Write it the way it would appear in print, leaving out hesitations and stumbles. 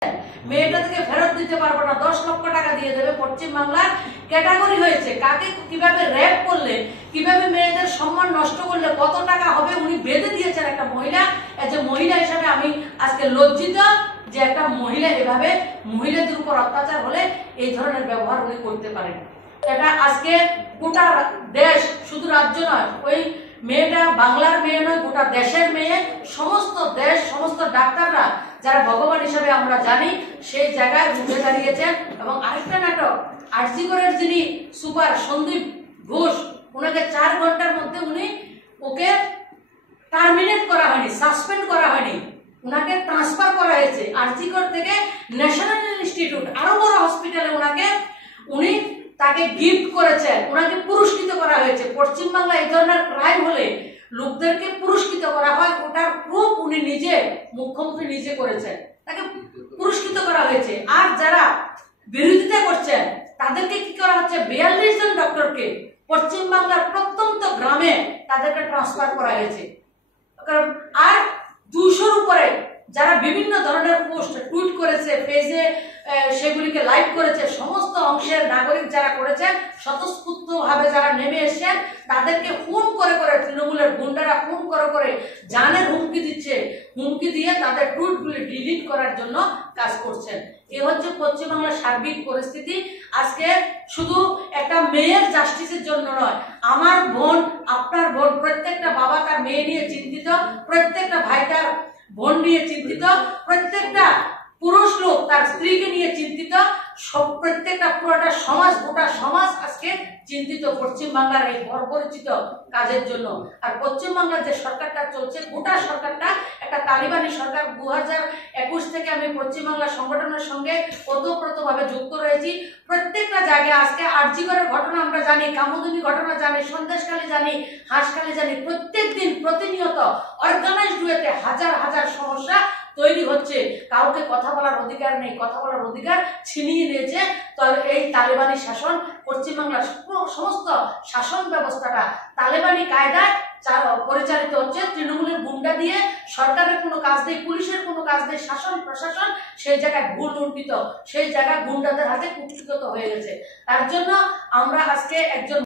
মেয়েটা থেকে ফেরত দিতে পারবো না, 10 লক্ষ টাকা দিয়ে দেবে। পশ্চিম বাংলার ক্যাটাগরি হয়েছে, কাকে কিভাবে রেপ করলে, কিভাবে মেয়েদের সম্মান নষ্ট করলে কত টাকা হবে উনি বেঁধে দিয়েছেন একটা মহিলা। যে মহিলা হিসাবে আমি আজকে লজ্জিত যে একটা মহিলা এভাবে মহিলাদের উপর অত্যাচার হলে এই ধরনের ব্যবহার উনি করতে পারেন। এটা আজকে গোটা দেশ, শুধু রাজ্য নয়, ওই মেয়েটা বাংলার মেয়ে নয়, গোটা দেশের মেয়ে। সমস্ত দেশ, সমস্ত ডাক্তাররা যারা ভগবান হিসাবে আমরা জানি সেই জায়গায় উঠে দাঁড়িয়েছেন। এবং আরেকটা নাটক, আরজিকরের যিনি সুপার সন্দীপ ঘোষ, ওনাকে 4 ঘন্টার মধ্যে ওকে টার্মিনেট করা হয়নি, সাসপেন্ড করা হয়নি, ওনাকে ট্রান্সফার করা হয়েছে আরজিকর থেকে ন্যাশনাল ইনস্টিটিউট, আরো বড় হসপিটালে উনি তাকে গিফট করেছেন, ওনাকে পুরস্কৃত করা হয়েছে। পশ্চিমবাংলা এই ধরনের ক্রাইম হলে লোকদেরকে পুরস্কৃত করা হয়, ওটার প্রুফ উনি নিজে, মুখ্যমন্ত্রী নিজে করেছেন, তাকে পুরস্কৃত করা হয়েছে। আর যারা বিরোধিতা করছেন তাদেরকে কি করা হচ্ছে, 42 জন ডক্টরকে পশ্চিমবাংলার প্রত্যন্ত গ্রামে তাদেরকে ট্রান্সফার করা হয়েছে। আর 200-র উপরে যারা বিভিন্ন ধরনের পোস্ট টুইট করেছে, পেজে সেগুলিকে লাইভ করেছে, সমস্ত অংশের নাগরিক যারা করেছেন, স্বতঃস্ফূর্ত ভাবে যারা নেমে এসেছেন, তাদেরকে ফোন করে করে তৃণমূলের গুন্ডারা ফোন করে করে জানের হুমকি দিচ্ছে, হুমকি দিয়ে তাদের টুইটগুলি ডিলিট করার জন্য কাজ করছেন। এ হচ্ছে পশ্চিমবাংলার সার্বিক পরিস্থিতি। আজকে শুধু একটা মেয়ের জাস্টিসের জন্য নয়, আমার বোন, আপনার বোন, প্রত্যেকটা বাবা তার মেয়ে নিয়ে চিন্তিত, প্রত্যেকটা ভাই তার বোন নিয়ে চিন্তিত, প্রত্যেকটা পুরুষ লোক তার স্ত্রীকে নিয়ে চিন্তিত, প্রত্যেকটা পুরোটা সমাজ, গোটা সমাজ আজকে চিন্তিত পশ্চিমবাংলার এই বর্বরচিত কাজের জন্য। আর পশ্চিমবাংলার যে সরকারটা চলছে, গোটা সরকারটা একটা তালিবানি সরকার। 2021 থেকে আমি পশ্চিমবাংলা সংগঠনের সঙ্গে ওতপ্রোতভাবে যুক্ত রয়েছি। প্রত্যেকটা জায়গায় আজকে আরজিকরের ঘটনা আমরা জানি, কামদুনি ঘটনা জানি, সন্দেশখালী জানি, হাঁসখালী জানি, প্রত্যেক দিন প্রতিনিয়ত অর্গানাইজড ওয়েতে হাজার হাজার সমস্যা তৈরি হচ্ছে। কাউকে কথা বলার অধিকার নেই, কথা বলার অধিকার ছিনিয়ে নিয়েছে এই তালেবানি শাসন। পশ্চিমবাংলার সমস্ত শাসন ব্যবস্থাটা তালেবানি কায়দায় পরিচালিত হচ্ছে, তৃণমূলের গুন্ডা দিয়ে। সরকারের কোনো কাজ নেই, পুলিশের কোনো কাজ নেই, শাসন প্রশাসন সেই জায়গায় ভুল লুণ্ঠিত, সেই জায়গায় গুন্ডাদের হাতে কুক্ষিগত হয়ে গেছে। তার জন্য আমরা আজকে একজন